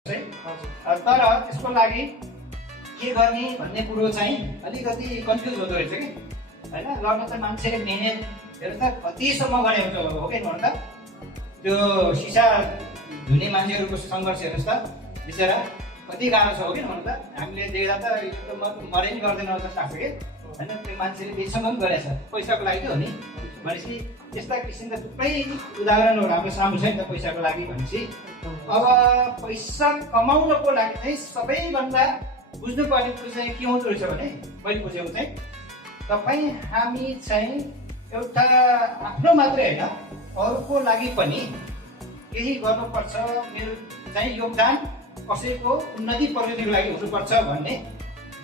तर त्यसको लागि के गर्ने भन्ने कुरो चाहिँ अलिकति कन्फ्युज हुँदो रहेछ कि होइन। गर्न त मान्छेले मेहनत हेर्नु त कतिसम्म गरे हुन्छ हो कि भन्नु त। त्यो सिसा धुने मान्छेहरूको सङ्घर्ष हेर्नुहोस् त, बिचरा कति गाह्रो छ हो कि भन्नु त। हामीले देख्दा त मरै नि गर्दैन जस्तो लाग्छ कि होइन। त्यो मान्छेले बेसम्म पनि गरेछ पैसाको लागि हो नि। भनेपछि यस्ता किसिमका थुप्रै उदाहरणहरू हाम्रो सामु छ नि त पैसाको लागि भनेपछि। अब पैसा कमाउनको लागि चाहिँ सबैभन्दा बुझ्नुपर्ने कुरो चाहिँ के हुँदो रहेछ भने मैले बुझेको चाहिँ तपाईँ हामी चाहिँ एउटा आफ्नो मात्रै होइन अरूको लागि पनि केही गर्नुपर्छ। मेरो चाहिँ योगदान कसैको उन्नति प्रगतिको लागि हुनुपर्छ भन्ने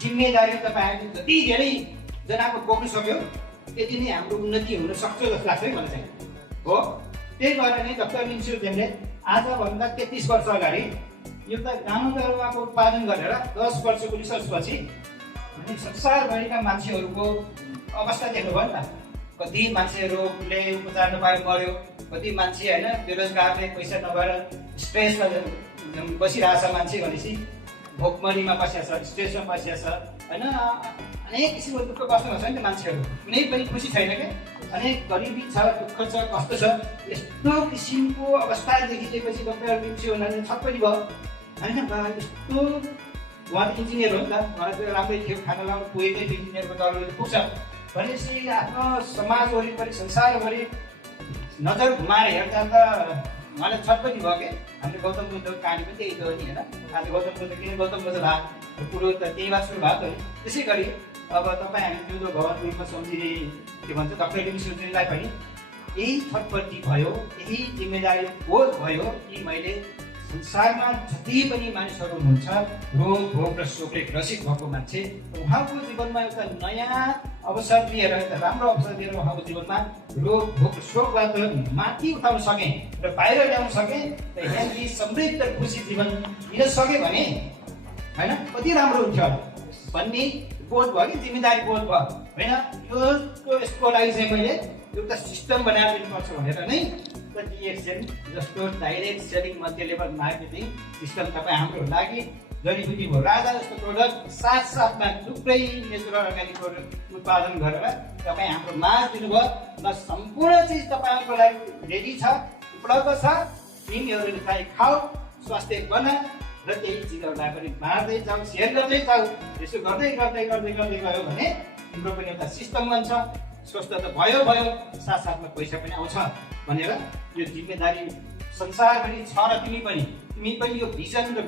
जिम्मेदारी तपाईँहरूले जति धेरै जनाको बोक्नु सक्यो त्यति नै हाम्रो उन्नति हुन सक्छ जस्तो लाग्छ है मलाई चाहिँ। हो, त्यही भएर नै डाक्टर लिन्सु जेनले आजभन्दा 33 वर्ष अगाडि एउटा गाउँघरको उत्पादन गरेर 10 वर्षको रिसर्चपछि अनि संसारभरिका मान्छेहरूको अवस्था देख्नुभयो नि त। कति मान्छेहरूले उपचार नपाएर मर्यो, कति मान्छे होइन बेरोजगारले पैसा नभएर स्ट्रेसमा बसिरहेछ मान्छे भनेपछि, भोकमरीमा बसिरहेछ, स्ट्रेसमा बसिरहेछ होइन। अनेक किसिमको दुःख कष्ट छ नि त मान्छेहरू, कुनै पनि खुसी छैन क्या। अनेक गरिबी छ, दुःख छ, कष्ट छ। यस्तो किसिमको अवस्था देखिसकेपछि डक्टर लिन्सु हुनाले छटपटी भयो होइन। यस्तो उहाँ त इन्जिनियर हो नि त, उहाँलाई त राम्रै थियो, खाना लाउनु पुगेकै थियो, इन्जिनियरको दरले पुग्छ भनेपछि आफ्नो समाज वरिपरि संसारभरि नजर घुमाएर हेर्दा त उहाँलाई छटपटी भयो कि। हामीले गौतम बुद्धको कहानी पनि त्यही थियो नि होइन। आज गौतम बुद्ध किन गौतम बुद्ध भएको कुरो त त्यही बात सुरु भएको नि। त्यसै गरी अब तपाईँ हामी जो भगवान् रूपमा सम्झिने के भन्छ डक्टर लिन्सुलाई पनि यही छटपटी भयो, यही जिम्मेदारी बोध भयो कि मैले संसारमा जति पनि मानिसहरू हुनुहुन्छ रोग भोग र शोकले ग्रसित भएको मान्छे, उहाँको जीवनमा एउटा नयाँ अवसर लिएर, एउटा राम्रो अवसर लिएर उहाँको जीवनमा रोग भोग शोकबाट माथि उठाउन सकेँ र बाहिर ल्याउन सकेँ र हेल्दी समृद्ध खुसी जीवन दिन सकेँ भने होइन कति राम्रो हुन्छ भन्ने बोध भयो कि जिम्मेदारी बोध भयो होइन। यसको लागि चाहिँ मैले एउटा सिस्टम बनाएर दिनुपर्छ भनेर नै डिएक्सएन जस्तो direct selling multi level marketing system तपाईँ हाम्रो लागि जडीबुटी भयो राजा जस्तो प्रोडक्ट साथसाथमा थुप्रै नेचुरल अर्ग्यानिक प्रोडक्ट उत्पादन गरेर तपाईँ हाम्रो माझ दिनुभयो र सम्पूर्ण चिज तपाईँहरूको लागि रेडी छ, उपलब्ध छ। तिमीहरूले चाहिँ खाऊ, स्वास्थ्य बना र त्यही चिजहरूलाई पनि बाँड्दै जाऊ, सेयर गर्दै जाऊ। यसो गर्दै गर्दै गर्दै गर्दै गयो भने तिम्रो पनि एउटा सिस्टम बन्छ, स्वस्थ त भयो साथसाथमा पैसा पनि आउँछ भनेर यो जिम्मेदारी संसारभरि छ र तिमी पनि यो भिजन र